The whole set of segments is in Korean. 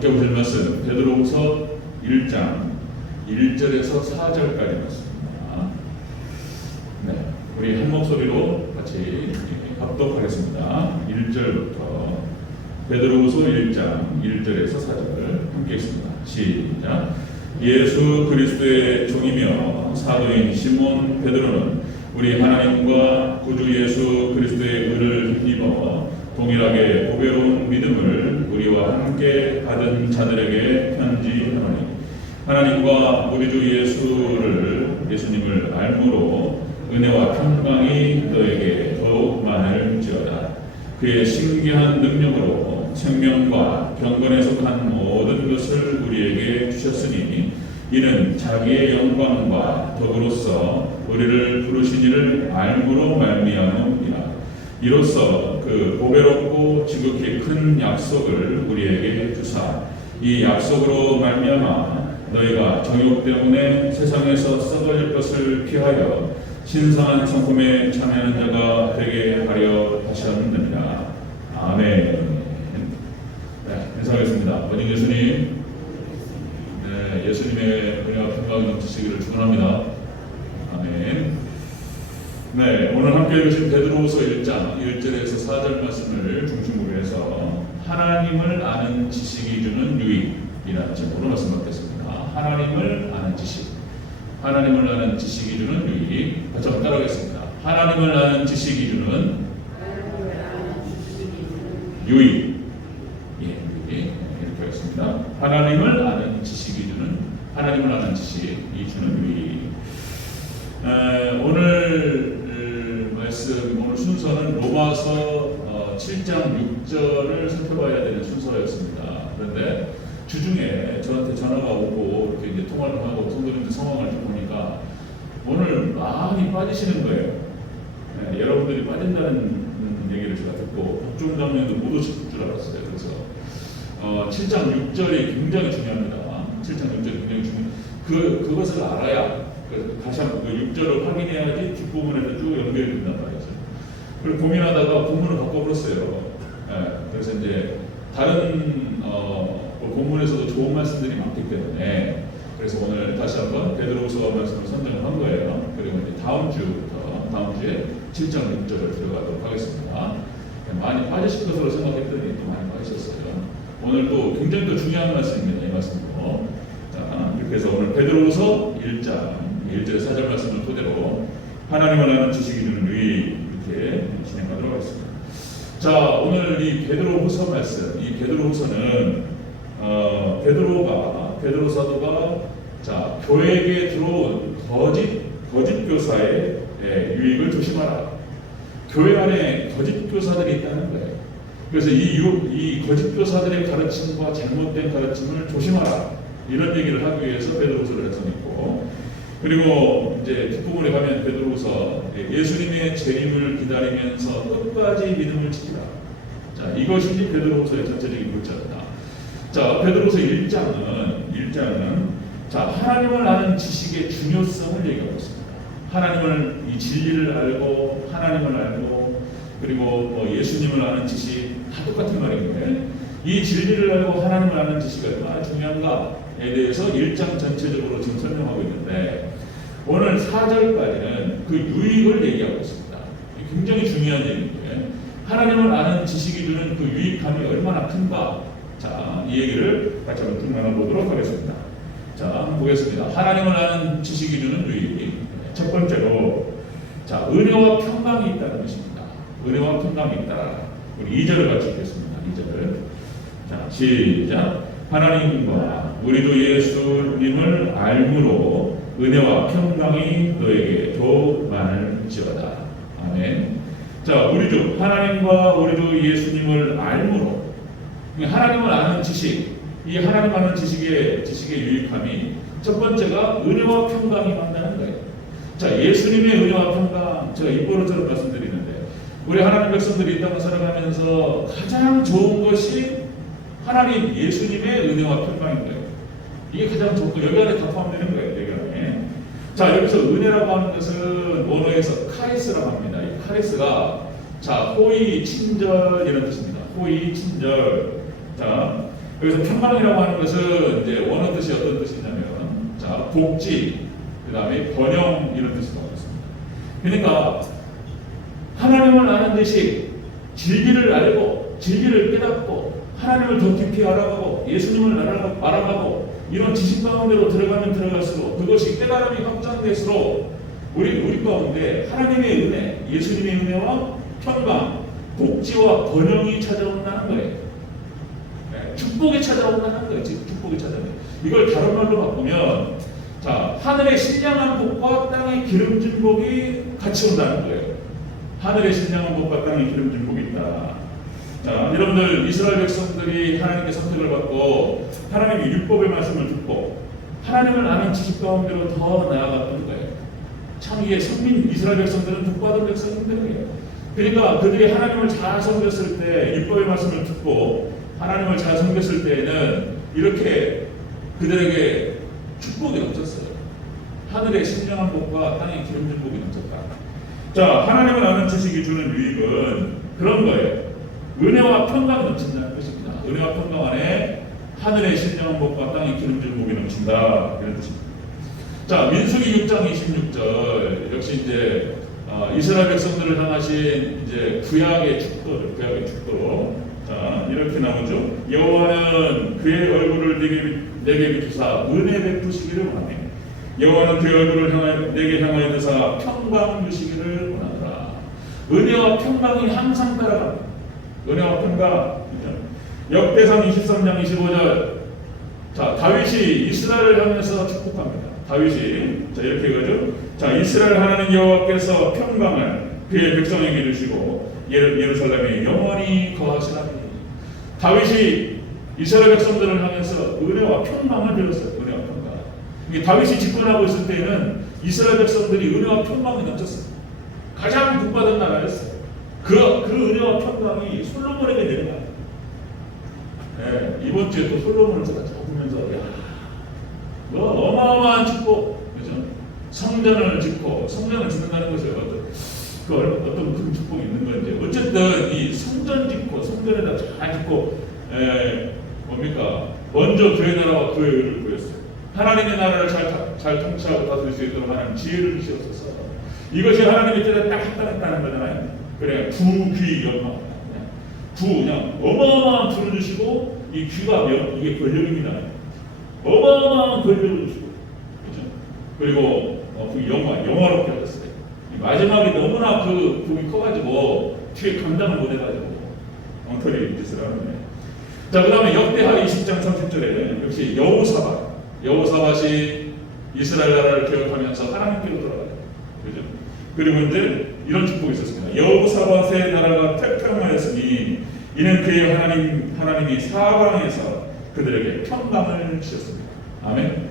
함께 보실 말씀 베드로후서 1장 1절에서 4절까지 말씀입니다. 네, 우리 한 목소리로 같이 합독하겠습니다. 1절부터 베드로후서 1장 1절에서 4절 함께 읽습니다. 시작. 예수 그리스도의 종이며 사도인 시몬 베드로는 우리 하나님과 구주 예수 그리스도의 의를 힘입어 동일하게 보배로운 믿음을 우리와 함께 받은 자들에게 편지하노니 하나님과 우리 주 예수님을 알므로 은혜와 평강이 너에게 더욱 많을지어다. 그의 신기한 능력으로 생명과 경건에 속한 모든 것을 우리에게 주셨으니 이는 자기의 영광과 덕으로서 우리를 부르신 이를 알므로 말미암음이라. 이로써 그 보배롭고 지극히 큰 약속을 우리에게 주사 이 약속으로 말미암아 너희가 정욕 때문에 세상에서 썩어질 것을 피하여 신성한 성품에 참여하는 자가 되게 하려 하셨느니라. 아멘. 네, 인사하겠습니다. 원인 예수님, 네, 예수님의 은혜와 평강이 넘치시기를 축원합니다. 아멘. 네, 오늘 함께 읽으신 베드로후서 1장 1절에서 4절 말씀을 중심으로 해서 하나님을 아는 지식이 주는 유익이라는 제목으로 말씀 받겠습니다. 하나님을 아는 지식, 하나님을 아는 지식이 주는 유익. 같이 한번 따라하겠습니다. 하나님을 아는 지식이 주는 유익. 예, 이렇게 하겠습니다. 하나님을 아는 지식이 주는, 하나님을 아는 지식이 주는 유익. 오늘 말씀, 오늘 순서는 로마서 7장 6절을 살펴봐야 되는 순서였습니다. 그런데 주중에 저한테 전화가 오고 이렇게 이제 통화를 하고 성도님들 상황을 좀 보니까 오늘 많이 빠지시는 거예요. 네, 여러분들이 빠진다는 얘기를 제가 듣고 박종 장면도 못 오실 줄 알았어요. 그래서 7장 6절이 굉장히 중요합니다. 7장 6절이 굉장히 중요해요. 그것을 알아야 다시 한번 그 6절을 확인해야지 뒷부분에서 쭉 연결이 된단 말이죠. 그리고 고민하다가 본문을 바꿔버렸어요. 네, 그래서 이제 다른 본문에서도 좋은 말씀들이 많기 때문에 그래서 오늘 다시 한번 베드로후서 말씀을 선정을 한 거예요. 그리고 이제 다음 주에 7장 6절을 들어가도록 하겠습니다. 많이 빠지실 것으로 생각했더니 또 많이 빠지셨어요. 오늘도 굉장히 또 중요한 말씀입니다. 이 말씀도. 자, 이렇게 해서 오늘 베드로후서 1장 1절의 4절 말씀을 토대로 하나님을 아는 지식이 주는 유익 이렇게 진행하도록 하겠습니다. 자, 오늘 이 베드로후서 말씀, 이 베드로후서는 베드로 사도가 자 교회에게 들어온 거짓 교사의 유익을 조심하라. 교회 안에 거짓 교사들이 있다는 거예요. 그래서 이 거짓 교사들의 가르침과 잘못된 가르침을 조심하라. 이런 얘기를 하기 위해서 베드로후서를 했었고, 그리고 이제 뒷부분에 가면 베드로후서 예수님의 재림을 기다리면서 끝까지 믿음을 지키라. 자, 이것이 베드로후서의 전체적인 문자입니다. 자, 베드로후서 1장은 자, 하나님을 아는 지식의 중요성을 얘기하고 있습니다. 하나님을, 이 진리를 알고 하나님을 알고 그리고 뭐 예수님을 아는 지식 다 똑같은 말인데 이 진리를 알고 하나님을 아는 지식이 얼마나 중요한가에 대해서 1장 전체적으로 지금 설명하고 있는데 오늘 4절까지는 그 유익을 얘기하고 있습니다. 굉장히 중요한 얘기인데 하나님을 아는 지식이 주는 그 유익함이 얼마나 큰가. 자, 이 얘기를 같이 한번 쭉 나눠보도록 하겠습니다. 자, 한번 보겠습니다. 하나님을 아는 지식이 주는 유익. 첫 번째로 자, 은혜와 평강이 있다는 것입니다. 은혜와 평강이 있다. 우리 2절을 같이 읽겠습니다. 2절. 자, 시작. 하나님과 우리 주 예수님을 알므로 은혜와 평강이 너에게 더욱 많을지어다. 아멘. 자, 우리 주 하나님과 우리 주 예수님을 알므로 하나님을 아는 지식, 이 하나님 아는 지식의 유익함이 첫 번째가 은혜와 평강이 많다는 거예요. 자, 예수님의 은혜와 평강, 제가 입버릇처럼 말씀드리는데 우리 하나님 백성들이 이 땅을 살아가면서 가장 좋은 것이 하나님 예수님의 은혜와 평강인 거예요. 이게 가장 좋은 거, 여기 안에 다 포함되는 거예요. 여기 안에. 자, 여기서 은혜라고 하는 것은 원어에서 카리스라고 합니다. 이 카리스가 자, 호의, 친절 이런 뜻입니다. 호의, 친절. 자, 그래서 평강이라고 하는 것은 이제 원어 뜻이 어떤 뜻이냐면, 자, 복지, 그 다음에 번영, 이런 뜻이라고 했습니다. 그러니까 하나님을 아는 듯이 진리를 알고 진리를 깨닫고 하나님을 더 깊이 알아가고 예수님을 알아가고 이런 지식 가운데로 들어가면 들어갈수록 그것이 깨달음이 확장될수록 우리 가운데 하나님의 은혜, 예수님의 은혜와 평강, 복지와 번영이 찾아온다는 거예요. 네, 축복이 찾아온다는 거예요. 축복이 찾아온다. 이걸 다른 말로 바꾸면, 자, 하늘의 신령한 복과 땅의 기름진 복이 같이 온다는 거예요. 하늘의 신령한 복과 땅의 기름진 복이 있다. 자, 여러분들 이스라엘 백성들이 하나님께 선택을 받고 하나님의 율법의 말씀을 듣고 하나님을 아는 지식 가운데로 더 나아갔던 거예요. 참 이게 선민 이스라엘 백성들은 복받은 백성들이에요. 그러니까 그들이 하나님을 잘 섬겼을 때, 율법의 말씀을 듣고 하나님을 잘 섬겼을 때에는 이렇게 그들에게 축복이 넘쳤어요. 하늘의 신령한 복과 땅의 기름진 복이 넘쳤다. 자, 하나님을 아는 지식이 주는 유익은 그런 거예요. 은혜와 평강이 넘친다는 것입니다. 은혜와 평강 안에 하늘의 신령한 복과 땅의 기름진 복이 넘친다, 이런 뜻입니다. 자, 민수기 6장 26절, 역시 이제 이스라엘 백성들을 향하신 이제 구약의 축도를, 자, 이렇게 나오죠. 여호와는 그의 얼굴을 내게 비추사 은혜 베푸시기를 원하네. 여호와는 그의 얼굴을 내게 향하여 드사 평강 주시기를 원하노라. 은혜와 평강이 항상 따라갑니다. 은혜와 평강. 역대상 23장 25절. 자, 다윗이 이스라엘을 향해서 축복합니다. 다윗이 자, 이렇게 그러죠. 자, 이스라엘 하나님 여호와께서 평강을 그의 백성에게 주시고 예루살렘에 영원히 거하시라니. 다윗이 이스라엘 백성들을 향해서 은혜와 평강을 빌었어요. 은혜와 평강. 이게 다윗이 집권하고 있을 때에는 이스라엘 백성들이 은혜와 평강이 넘쳤어요. 가장 복받은 나라였어요. 그 은혜와 평강이 솔로몬에게 내려가요. 네, 이번 주에 또 솔로몬을 제가 쭉 보면서, 야, 어마어마한 축복, 그죠? 성전을 짓고, 성전을 짓는다는 것이 어떤 큰 축복이 있는 건지. 어쨌든 이 성전 짓고, 성전에다 잘 짓고, 뭡니까? 먼저 그의 나라와 그의 의를 구했어요. 하나님의 나라를 잘 통치하고 다스릴 수 있도록 하나님 지혜를 주시옵소서. 이것이 하나님의 뜻에 딱 합당했다는 거잖아요. 그래, 부귀 영광. 그냥 어마어마한 부를 주시고, 이 귀가 이게 권력입니다. 어마어마한 권력을 주시고, 그죠? 그리고 그 영화롭게 하셨어요. 마지막에 너무나 그 부이 커가지고 뒤에 감당을 못해가지고 엉터리 짓을 하는데. 자, 그 다음에 역대하 20장 30절에 역시 여호사밧이 이스라엘 나라를 개혁하면서 하나님께로 돌아가요. 그죠? 그리고 이제 이런 축복이 있었습니다. 여호사밧의 나라가 태평하였으니 이는 그의 하나님이 사방에서 그들에게 평강을 주셨습니다. 아멘.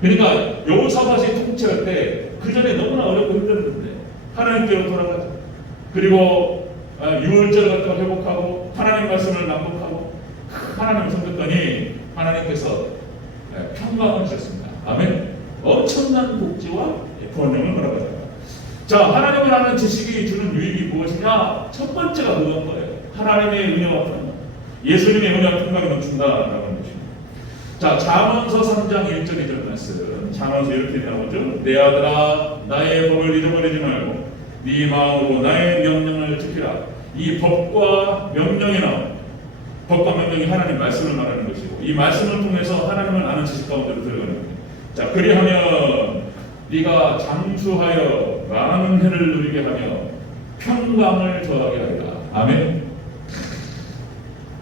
그러니까 여호사밧이 통치할 때 그 전에 너무나 어렵고 힘들었는데 하나님께로 돌아가죠. 그리고 유월절을 갖다 회복하고 하나님 말씀을 낭독하고 하나님을 섬겼더니 하나님께서 평강을 주셨습니다. 아멘. 엄청난 복지와 번영을 허락하셨다. 자, 하나님을 아는 지식이 주는 유익이 무엇이냐? 첫 번째가 그건 거예요. 하나님의 은혜와 평강, 예수님의 은혜와 평강이 넘친다라는 것입니다. 자, 잠언서 3장 1절 2절 말씀, 잠언서 이렇게 나오죠. 내 아들아, 나의 법을 잊어버리지 말고 네 마음으로 나의 명령을 지키라. 이 법과 명령이 나옵니다. 법과 명령이 하나님 말씀을 말하는 것이고, 이 말씀을 통해서 하나님을 아는 지식 가운데로 들어가는 겁니다. 자, 그리하면 네가 장수하여 많은 해를 누리게 하며 평강을 더하게 하리라. 아멘.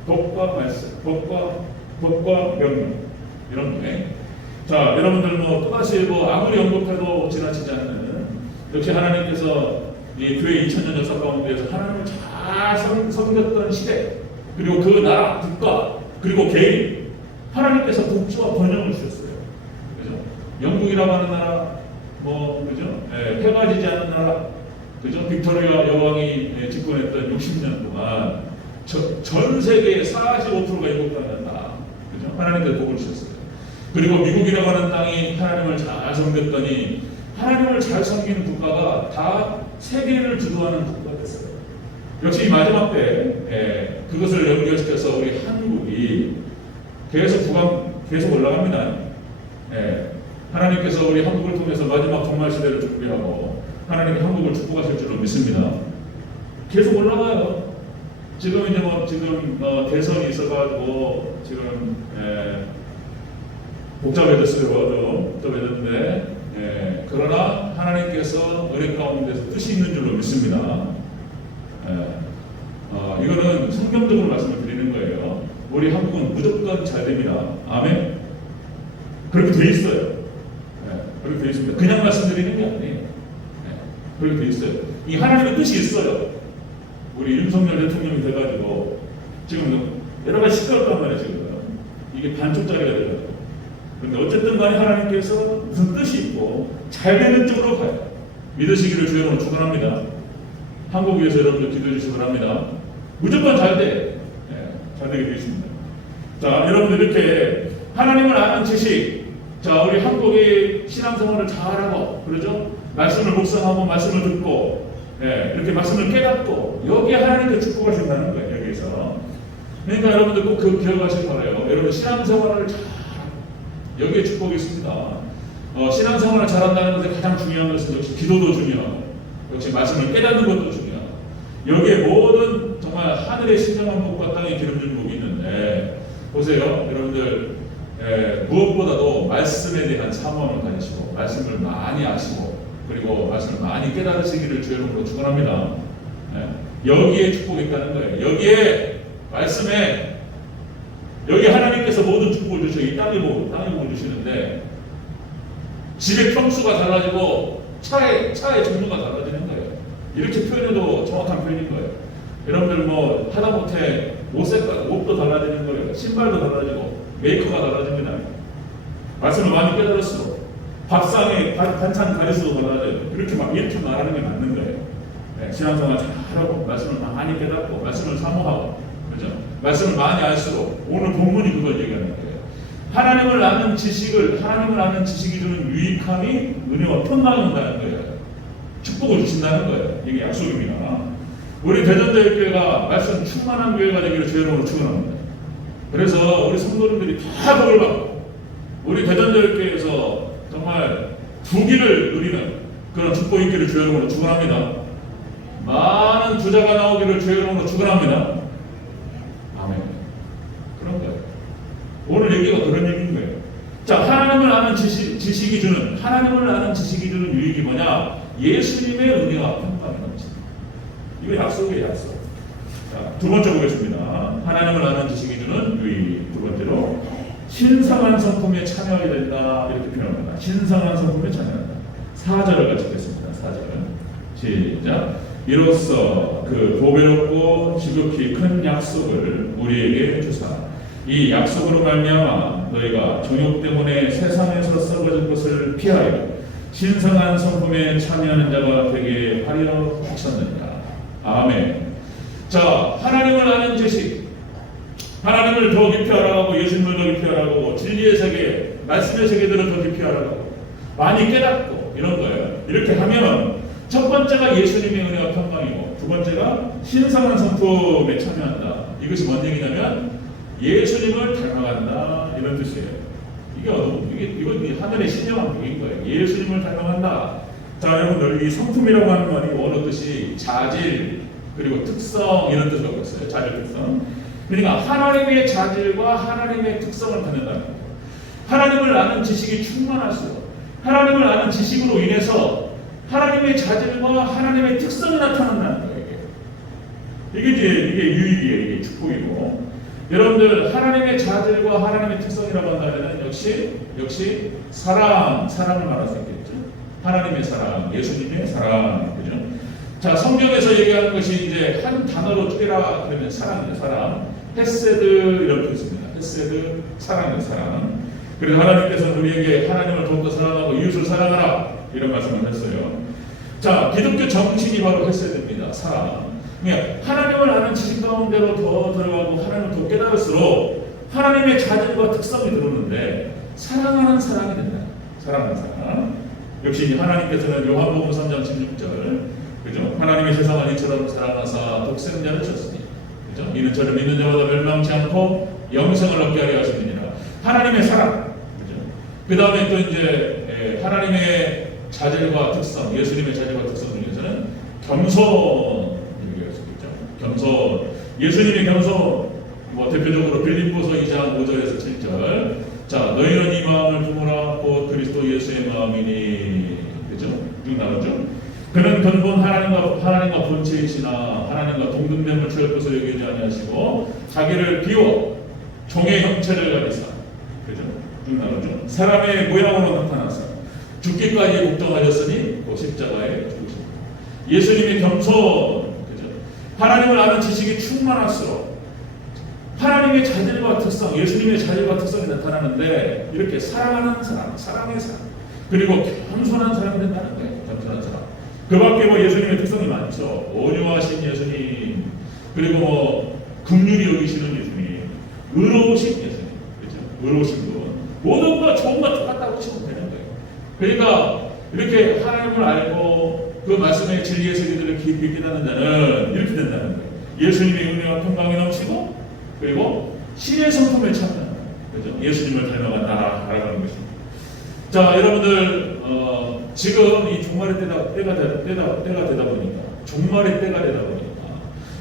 법과 말씀, 법과 명령, 이런 거네. 자, 여러분들 또다시 아무리 언급해도 지나치지 않는, 역시 하나님께서 이 교회 2000년 역사 가운데에서 하나님을 잘 섬겼던 시대, 그리고 그 나라, 국가, 그리고 개인, 하나님께서 복지와 번영을 주셨어요. 그죠? 영국이라고 하는 나라, 그죠? 해가 지지 않는 나라, 그죠? 빅토리아 여왕이 집권했던 60년 동안 전 세계의 45%가 영국 땅이었다. 그죠? 하나님께서 복을 주셨어요. 그리고 미국이라고 하는 땅이 하나님을 잘 섬겼더니 하나님을 잘 섬기는 국가가 다 세계를 주도하는 국가가 됐어요. 역시 이 마지막 때 그것을 연결시켜서 우리 한국이 계속 올라갑니다. 예. 하나님께서 우리 한국을 통해서 마지막 종말 시대를 준비하고 하나님이 한국을 축복하실 줄로 믿습니다. 계속 올라가요. 지금 이제 대선이 있어가지고 지금 복잡해졌어요. 복잡해졌는데 그러나 하나님께서 은혜 가운데서 뜻이 있는 줄로 믿습니다. 이거는 성경적으로 말씀을 드리는 거예요. 우리 한국은 무조건 잘 됩니다. 아멘. 그렇게 돼 있어요. 그렇게 돼 있습니다. 그냥 말씀드리는 게 아니에요. 그렇게 돼 있어요. 이 하나님의 뜻이 있어요. 우리 윤석열 대통령이 돼가지고 지금 여러 가지 시끄럽단 말이에요. 지금 이게 반쪽짜리가 되거든요. 그런데 어쨌든 간에 하나님께서 무슨 뜻이 있고 잘 되는 쪽으로 가요. 믿으시기를 주의 이름으로 축원합니다. 한국 위해서 여러분들 기도해 주시기 바랍니다. 무조건 잘 돼. 잘 되게 되어 있습니다. 자, 여러분들 이렇게 하나님을 아는 지식, 자, 우리 한국이 신앙생활을 잘하고, 그러죠? 말씀을 묵상하고, 말씀을 듣고, 이렇게 말씀을 깨닫고, 여기에 하나님께 축복하신다는 거예요, 여기에서. 그러니까 여러분들 꼭 그 기억하시기 바라요. 여러분 신앙생활을 잘, 여기에 축복이 있습니다. 신앙생활을 잘한다는 것에 가장 중요한 것은 역시 기도도 중요하고, 역시 말씀을 깨닫는 것도 중요하고, 여기에 모든 정말 하늘의 신령한 복과 땅의 기름진 복이 있는데, 보세요, 여러분들. 무엇보다도 말씀에 대한 사모함을 가지시고 말씀을 많이 아시고 그리고 말씀을 많이 깨달으시기를 주의 이름으로 축원합니다. 여기에 축복이 있다는 거예요. 여기에 말씀에 여기 하나님께서 모든 축복을 주시고 이 땅의 복을 주시는데 집의 평수가 달라지고 차의 종류가 달라지는 거예요. 이렇게 표현해도 정확한 표현인 거예요. 여러분들 하다못해 옷도 달라지는 거예요. 신발도 달라지고 메이커가 달라집니다. 말씀을 많이 깨달을수록 밥상에 반찬 가짓수도 달라져요. 이렇게 말하는 게 맞는 거예요. 신앙생활 잘하고 말씀을 많이 깨닫고 말씀을 사모하고 그렇죠? 말씀을 많이 알수록 오늘 본문이 그걸 얘기하는 거예요. 하나님을 아는 지식이 주는 유익함이 은혜와 평강이 온다는 거예요. 축복을 주신다는 거예요. 이게 약속입니다. 우리 대전자유교회가 말씀 충만한 교회가 되기를 주의 이름으로 축원합니다. 그래서 우리 성도님들이 다 복을 받고 우리 대전자유교회에서 정말 부귀를 누리는 그런 축복이 있기를 주의 이름으로 축원합니다. 많은 부자가 나오기를 주의 이름으로 축원합니다. 아멘. 그런 거예요. 오늘 얘기가 그런 얘기인 거예요. 자, 하나님을 아는 지식이 주는 유익이 뭐냐? 예수님의 은혜와 평강이 넘칩니다. 이거 약속이에요, 약속. 자, 두 번째 보겠습니다. 하나님을 아는 지식이 주는 유익. 두 번째로 신성한 성품에 참여하게 된다. 이렇게 표현합니다. 신성한 성품에 참여한다. 4절을 같이 읽겠습니다. 4절. 시작. 이로써 그 보배롭고 지극히 큰 약속을 우리에게 주사 이 약속으로 말미암아 너희가 정욕 때문에 세상에서 썩어진 것을 피하여 신성한 성품에 참여하는 자가 되게 하려 하셨느니라. 아멘. 자, 하나님을 아는 지식, 하나님을 더 깊이 알아가고 예수님을 더 깊이 알아가고 진리의 세계, 말씀의 세계들을 더 깊이 알아가고 많이 깨닫고 이런 거예요. 이렇게 하면 첫 번째가 예수님의 은혜와 평강이고 두 번째가 신성한 성품에 참여한다. 이것이 뭔 얘기냐면 예수님을 닮아간다 이런 뜻이에요. 이건 하늘의 신령한 복인 거예요. 예수님을 닮아간다. 자, 여러분들 이 성품이라고 하는 말이 원어 뜻이 자질 그리고 특성 이런 뜻으로 있어요. 자질 특성. 그러니까 하나님의 자질과 하나님의 특성을 갖는다는 거예요. 하나님을 아는 지식이 충만할수록 하나님을 아는 지식으로 인해서 하나님의 자질과 하나님의 특성이 나타난다는 거예요. 이게 유익이에요. 이게 축복이고. 여러분들 하나님의 자질과 하나님의 특성이라고 한다면 역시 사랑을 말할 수 있겠죠. 하나님의 사랑, 예수님의 사랑, 그죠? 자, 성경에서 얘기하는 것이 이제 한 단어로 쪼개라 그러면 사랑이에요. 사랑, 헤세드 이런 뜻입니다. 헤세드, 사랑이에요. 사랑. 그래서 하나님께서는 우리에게 하나님을 더욱더 사랑하고 이웃을 사랑하라 이런 말씀을 했어요. 자, 기독교 정신이 바로 헤세드입니다. 사랑. 그러니까 하나님을 아는 지식 가운데로 더 들어가고 하나님을 더 깨달을수록 하나님의 자질과 특성이 들어오는데 사랑하는 사랑이 된다. 사랑하는 사랑. 역시 하나님께서는 요한복음 3장 16절, 그죠? 하나님의 세상을 이처럼 사랑하사 독생자를 주셨으니, 그죠? 이는 저를 믿는 자마다 멸망치 않고 영생을 얻게 하려 하심이니라. 하나님의 사랑, 그 다음에 또 이제 하나님의 자질과 특성, 예수님의 자질과 특성 중에서는 겸손 얘기할 수 있겠죠. 겸손, 예수님의 겸손, 뭐 대표적으로 빌립보서 2장 5절에서 7절. 자, 너희는 이 마음을 품으라 곧 그리스도 예수의 마음이니, 그죠? 쭉 나오죠. 그는 근본 하나님과 본체이시나 하나님과 동등됨을 취할 것을 여기지 아니하시고 자기를 비워 종의 형체를 가지사, 그죠? 쭉 나오죠. 사람의 모양으로 나타나서 죽기까지 복종하셨으니 그 십자가에 죽으십니다. 예수님의 겸손, 그죠? 하나님을 아는 지식이 충만할수록 하나님의 자질과 특성, 예수님의 자질과 특성이 나타나는데 이렇게 사랑하는 사람, 사랑의 사람, 그리고 겸손한 사람이 된다는 거예요. 겸손한 사람. 그 밖에 뭐 예수님의 특성이 많죠. 온유하신 예수님, 그리고 뭐 긍휼히 여기시는 예수님, 의로우신 예수님, 그렇죠? 의로우신 분, 모든 것 좋은 것 똑같다고 치면 되는 거예요. 그러니까 이렇게 하나님을 알고 그 말씀의 진리의 세계들을 깊이 깨닫는 자는 이렇게 된다는 거예요. 예수님의 은혜와 평강이 넘치고, 그리고 신의 성품에 참여하는, 그죠? 예수님을 닮아가 나아가는 것입니다. 자, 여러분들 지금 이 종말의 때가 되다 보니까, 종말의 때가 되다 보니까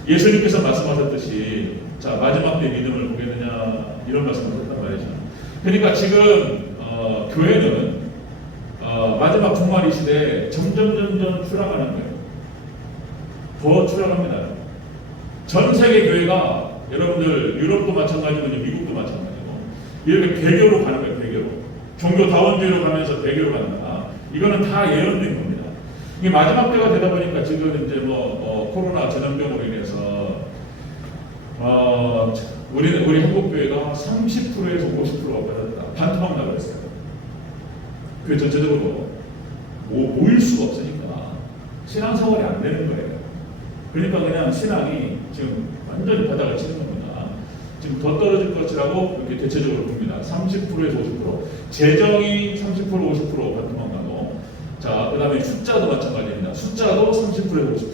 예수님께서 말씀하셨듯이 자, 마지막 때 믿음을 보겠느냐 이런 말씀하셨단 말이죠. 그러니까 지금 교회는 마지막 종말 이 시대에 점점 추락하는 거예요. 더 추락합니다. 전 세계 교회가 여러분들 유럽도 마찬가지고 미국도 마찬가지고 이렇게 배교로 가는 거예요. 배교로. 종교 다원주의로 가면서 배교로 간다. 이거는 다 예언된 겁니다. 이게 마지막 때가 되다 보니까 지금 이제 코로나 전염병으로 인해서 우리 한국 교회가 30%에서 50%가 빠졌다. 반토막 나고 있어요. 그 전체적으로 모일 수가 없으니까 신앙생활이 안 되는 거예요. 그러니까 그냥 신앙이 지금 완전히 바닥을 치는 겁니다. 지금 더 떨어질 것이라고 이렇게 대체적으로 봅니다. 30%에서 50%. 재정이 30% 50% 반토막 나고, 자, 그 다음에 숫자도 마찬가지입니다. 숫자도 30%에서 50%.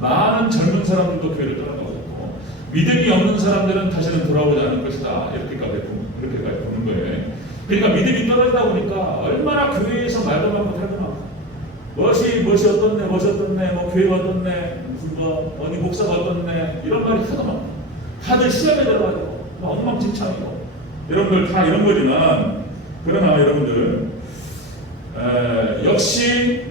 많은 젊은 사람들도 교회를 떠나가고 있고, 믿음이 없는 사람들은 다시는 돌아오지 않을 것이다. 이렇게까지 보는 거예요. 그러니까 믿음이 떨어지다 보니까 얼마나 교회에서 말도 많고 탈도 많고, 멋이 어떻네, 뭐 교회가 어떻네, 무슨 어디 목사가 어떻네, 이런 말이 하도 많고, 다들 시험에 들어가지고 엉망진창이고, 여러분들 다 이런 거지만, 그러나 여러분들 역시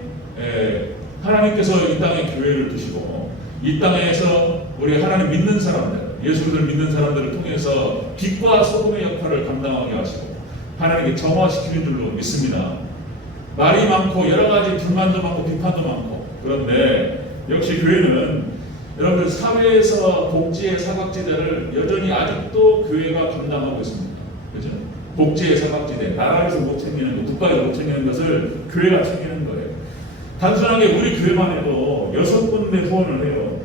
하나님께서 이 땅에 교회를 두시고 이 땅에서 우리 하나님 믿는 사람들, 예수를 믿는 사람들을 통해서 빛과 소금의 역할을 감당하게 하시고 하나님께 정화시키는 줄로 믿습니다. 말이 많고 여러 가지 불만도 많고 비판도 많고, 그런데 역시 교회는 여러분들 사회에서 복지의 사각지대를 여전히 아직도 교회가 감당하고 있습니다. 그죠? 복지의 사각지대, 나라에서 못 챙기는 것, 국가에서 못 챙기는 것을 교회가 챙기는 거예요. 단순하게 우리 교회만 해도 6군데 후원을 해요.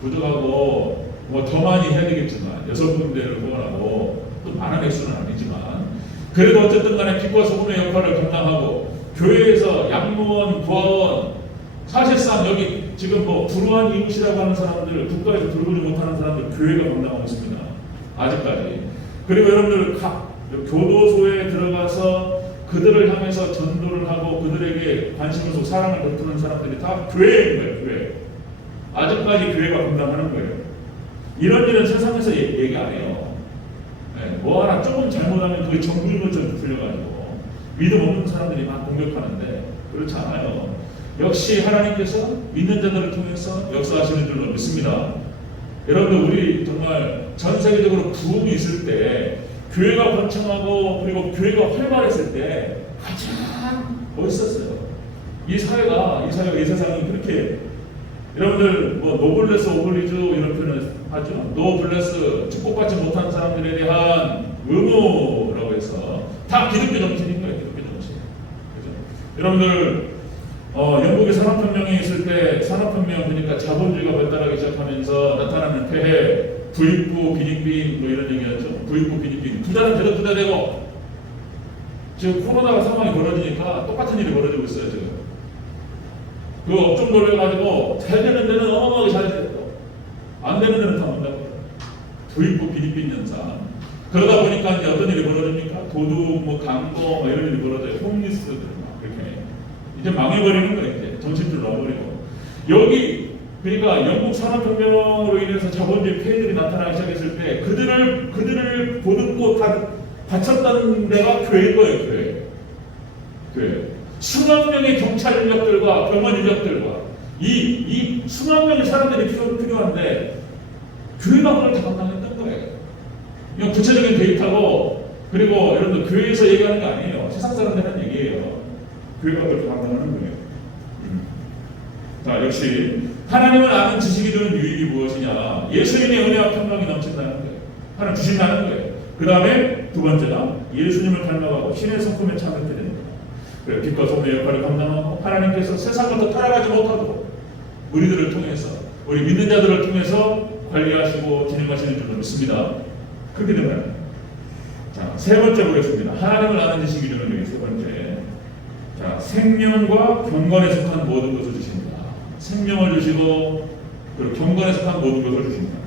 부족하고 뭐 더 많이 해야 되겠지만 6군데를 후원하고 또 많은 액수는 아니지만 그래도 어쨌든 간에 빛과 소금의 역할을 감당하고 교회에서 양로원, 부하원, 사실상 여기 지금 뭐 불우한 이웃이라고 하는 사람들, 국가에서 돌보지 못하는 사람들 교회가 감당하고 있습니다. 아직까지. 그리고 여러분들 각 교도소에 들어가서 그들을 향해서 전도를 하고 그들에게 관심을 쏟고 사랑을 베푸는 사람들이 다 교회인 거예요. 교회. 아직까지 교회가 감당하는 거예요. 이런 일은 세상에서 얘기 안 해요. 네, 뭐 하나 조금 잘못하면 그게 정부인 것처럼 들려가지고 믿음 없는 사람들이 막 공격하는데 그렇지 않아요. 역시 하나님께서 믿는 자들을 통해서 역사하시는 줄로 믿습니다. 여러분들 우리 정말 전 세계적으로 부흥이 있을 때 교회가 번창하고 그리고 교회가 활발했을 때 가장 멋있었어요. 이 사회가 이 세상이 그렇게 여러분들 뭐 노블레스 오블리주 이런 표현을 하죠. 노블레스 축복받지 못한 사람들에 대한 의무라고 해서 다 기독교 정신인 거예요. 기독교 정신. 그죠? 여러분들 영국의 산업혁명이 있을 때 산업혁명 그러니까 자본주의가 발달하기 시작하면서 나타나는 폐해, 부익부, 빈익빈 뭐 이런 얘기하죠. 부익부, 빈익빈. 부자는 계속 부자되고 지금 코로나가 상황이 벌어지니까 똑같은 일이 벌어지고 있어요. 지금. 그 업종 돌려가지고 잘 되는 데는 어마어마하게 잘 되고 안 되는 데는 다 문다고. 부익부, 빈익빈 현상. 그러다 보니까 이제 어떤 일이 벌어집니까? 도둑, 뭐 강도, 뭐 이런 일이 벌어져요. 홈리스들 막 이렇게 이제 망해버리는 거예요. 이제 정신줄 놔버리고 여기 그러니까 영국 산업혁명으로 인해서 자본주의 폐해들이 나타나기 시작했을 때 그들을 보듬고 다 바쳤다는 데가 교회인 거예요. 교회. 수만 명의 경찰 인력들과 병원 인력들과 이 수만 명의 사람들이 필요한데 교회가 그걸 다 감당했던 거예요. 이건 구체적인 데이터고 그리고 여러분들 교회에서 얘기하는 게 아니에요. 세상 사람들은 하는 얘기예요. 교회가 그걸 다 감당하는 거예요. 자, 역시 하나님을 아는 지식이 주는 유익이 무엇이냐? 예수님의 은혜와 평강이 넘친다는 거예요. 하나님 주신다는 거예요. 그 다음에 두 번째가 예수님을 닮아가고 신의 성품에 참여하게 되는 거예요. 그래서 빛과 소금의 역할을 감당하고 하나님께서 세상부터 타락하지 못하도록 우리들을 통해서 우리 믿는 자들을 통해서 관리하시고 진행하시는 줄로 믿습니다. 그렇게 되면 자, 세 번째 보겠습니다. 하나님을 아는 지식이 주는 유익 세 번째. 자, 생명과 경건에 속한 모든 것을 주십니다. 생명을 주시고 그리고 경건에 속한 모든 것을 주십니다.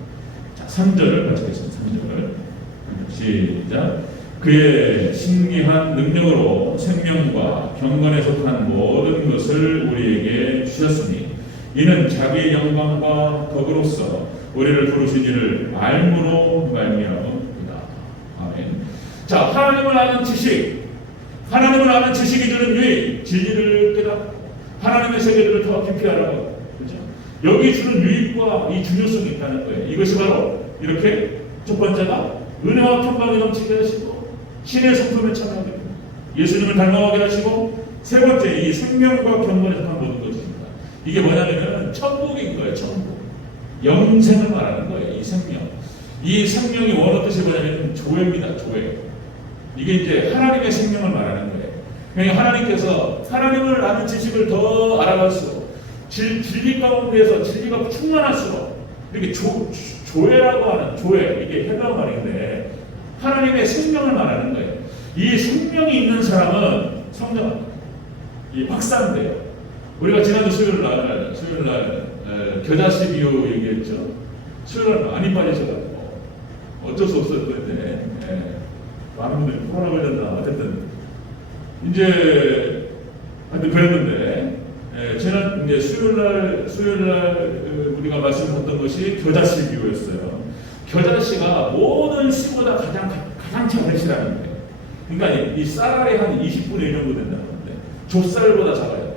자, 3절을 같이 보겠습니다. 3절 시작. 그의 신기한 능력으로 생명과 경건에 속한 모든 것을 우리에게 주셨으니 이는 자기의 영광과 덕으로서 우리를 부르시기를 알므로 말미암음이다. 아멘. 자, 하나님을 아는 지식, 하나님을 아는 지식이 주는 유익, 진리를 깨닫고 하나님의 세계를 더 깊이 알아가고, 그렇죠? 여기 주는 유익과 이 중요성이 있다는 거예요. 이것이 바로 이렇게 첫 번째가 은혜와 평강이 넘치게 하시고 신의 성품에 참여하게 됩니다. 예수님을 닮아가게 하시고 세 번째 이 생명과 경건에 속한 모든 것입니다. 이게 뭐냐면은 천국인 거예요. 천국. 영생을 말하는 거예요. 이 생명. 이 생명이 원어 뜻이 뭐냐면 조회입니다. 조회. 이게 이제 하나님의 생명을 말하는 거예요. 그러니까 하나님께서 하나님을 아는 지식을 더 알아갈수록 진리 가운데서 진리가 충만할수록 이렇게 조회라고 하는 조회, 이게 해변 말인데 하나님의 생명을 말하는 거예요. 이 생명이 있는 사람은 성령, 이 박사인데요. 우리가 지난주 수요일 날 겨자씨 비유 얘기했죠. 수요일 날 많이 빠지셔가지고 어쩔 수 없었는데 많은 분들이 코로나 걸렸나 어쨌든 이제 하여튼 그랬는데 저는 이제 수요일 날 우리가 말씀드렸던 것이 겨자씨 비유였어요. 겨자씨가 모든 씨보다 가장 작은 씨라는 거예요. 그러니까 이 쌀알이 한 20분의 1 정도 된다는 건데 좁쌀보다 작아요.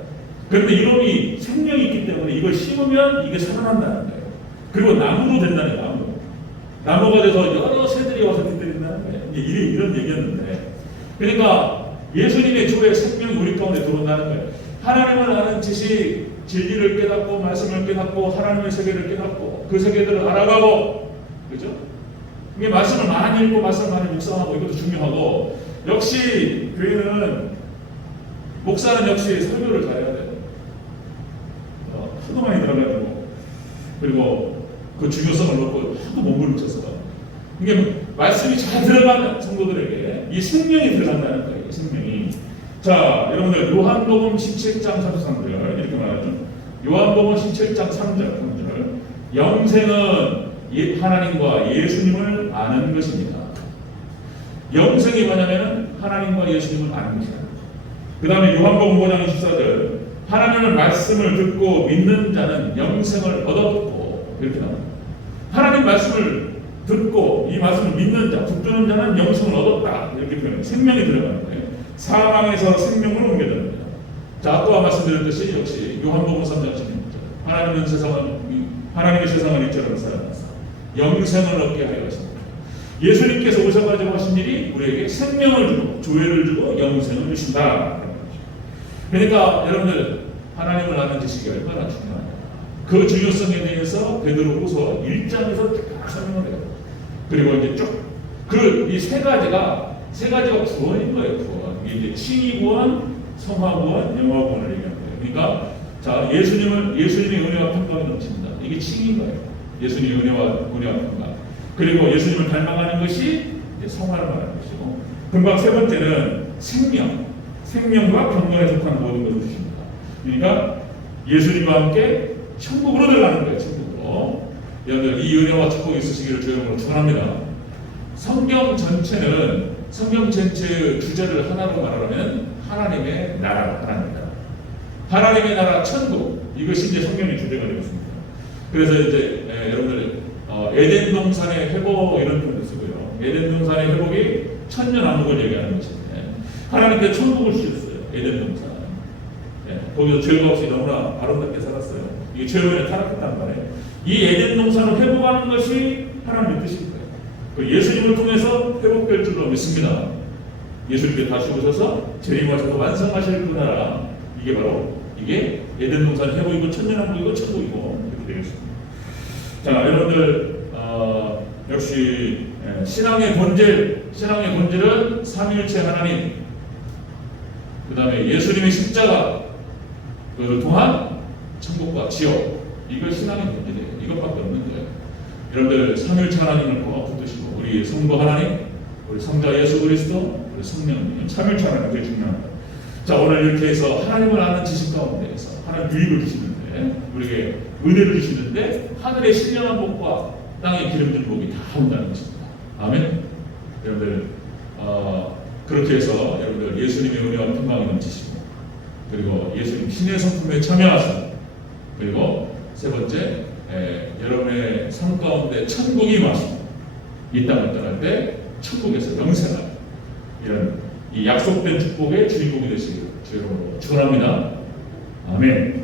그런데 이놈이 생명이 있기 때문에 이걸 심으면 이게 살아난다는 거예요. 그리고 나무로 된다는 거예요. 나무가 돼서 여러 새들이 와서 깃들인다는 거예요. 이런 얘기였는데 그러니까 예수님의 주의 생명이 우리 가운데 들어온다는 거예요. 하나님을 아는 지식, 진리를 깨닫고 말씀을 깨닫고 하나님의 세계를 깨닫고 그 세계들을 알아가고, 그죠? 이게 말씀을 많이 읽고 말씀을 많이 묵상하고 이것도 중요하고, 역시 교회는 목사는 역시 설교를 잘해야 돼요. 하도 많이 들어가지고 그리고 그 중요성을 놓고 하도 몸부림 쳤어. 이게 말씀이 잘 들어가는 성도들에게 이 생명이 들어간다는 거예요. 이 생명이. 자, 여러분들 요한복음 17장 33절 이렇게 말하죠. 요한복음 17장 3절 영생은 하나님과 예수님을 아는 것입니다. 영생이 뭐냐면 하나님과 예수님을 아는 것이다. 그 다음에 요한복음 5장 24절 하나님의 말씀을 듣고 믿는 자는 영생을 얻었고, 이렇게 나옵니다. 하나님 말씀을 듣고 이 말씀을 믿는 자, 붙드는 자는 영생을 얻었다, 이렇게 표현해요. 생명이 들어가는 거예요. 사망에서 생명으로 옮겨집니다. 자, 아까 말씀드렸듯이 역시 요한복음 3장 16절 하나님의 세상을 이처럼 사랑하사 영생을 얻게 하여 하십니다. 예수님께서 오셔가지고 하신 일이 우리에게 생명을 주고 조회를 주고 영생을 주신다. 그러니까 여러분들 하나님을 아는 지식이 얼마나 중요하냐. 그 중요성에 대해서 베드로후서 1장에서 딱 설명을 해요. 그리고 이제 쭉 이 세 가지가 구원인 거예요. 구원. 이게 이제 칭의 구원, 성화 구원, 영화 구원을 얘기하는 거예요. 그러니까 자, 예수님의 은혜와 평강이 넘칩니다. 이게 칭인 거예요. 예수님의 은혜와 평강. 그리고 예수님을 닮아가는 것이 이제 성화를 말하는 것이고, 금방 세 번째는 생명과 경건에 속한 모든 것을 주십니다. 그러니까 예수님과 함께 천국으로 들어가는 거예요. 천국으로. 여러분들 이 은혜와 축복이 있으시기를 주님으로 축원합니다. 성경 전체의 주제를 하나로 말하면 하나님의 나라, 하나님의 나라, 천국, 이것이 이제 성경의 주제가 되었습니다. 그래서 이제 여러분들 에덴 동산의 회복 이런 표현을 쓰고요. 에덴 동산의 회복이 천년 왕국을 얘기하는 것인데 하나님께 천국을 주셨어요. 에덴 동산. 거기서 죄가 없이 너무나 아름답게 살았어요. 이게 죄로 타락했단 말이에요. 이 에덴 동산을 회복하는 것이 하나님의 뜻인 거예요. 그 예수님을 통해서 회복될 줄로 믿습니다. 예수님께 다시 오셔서 재림하셔서 완성하실 그 나라, 이게 에덴 동산 회복이고 천년왕국이고 천국이고 이렇게 되겠습니다. 자, 여러분들 역시 신앙의 본질은 삼위일체 하나님, 그 다음에 예수님의 십자가, 그를 통한 천국과 지옥, 이거 신앙의 본질이에요. 이것밖에 없는 거예요. 여러분들 삼위일체 하나님을 꼭 붙드시고 우리 성부 하나님, 우리 성자 예수 그리스도, 우리 성령님, 삼위일체 하나님 되게 중요합니다. 자, 오늘 이렇게 해서 하나님을 아는 지식 가운데에서 하나님 유익을 주시는데, 우리에게 은혜를 주시는데 하늘의 신령한 복과 땅의 기름진 복이 다 온다는 것입니다. 아멘. 여러분들 그렇게 해서 여러분들 예수님의 은혜와 평강이 넘치시고, 그리고 예수님 신의 성품에 참여하시고, 그리고 세 번째 여러분의 삶 가운데 천국이 임하시고, 이 땅을 떠날 때 천국에서 영생하는 이런 이 약속된 축복의 주인공이 되시기를 주의 이름으로 축원합니다. 아멘.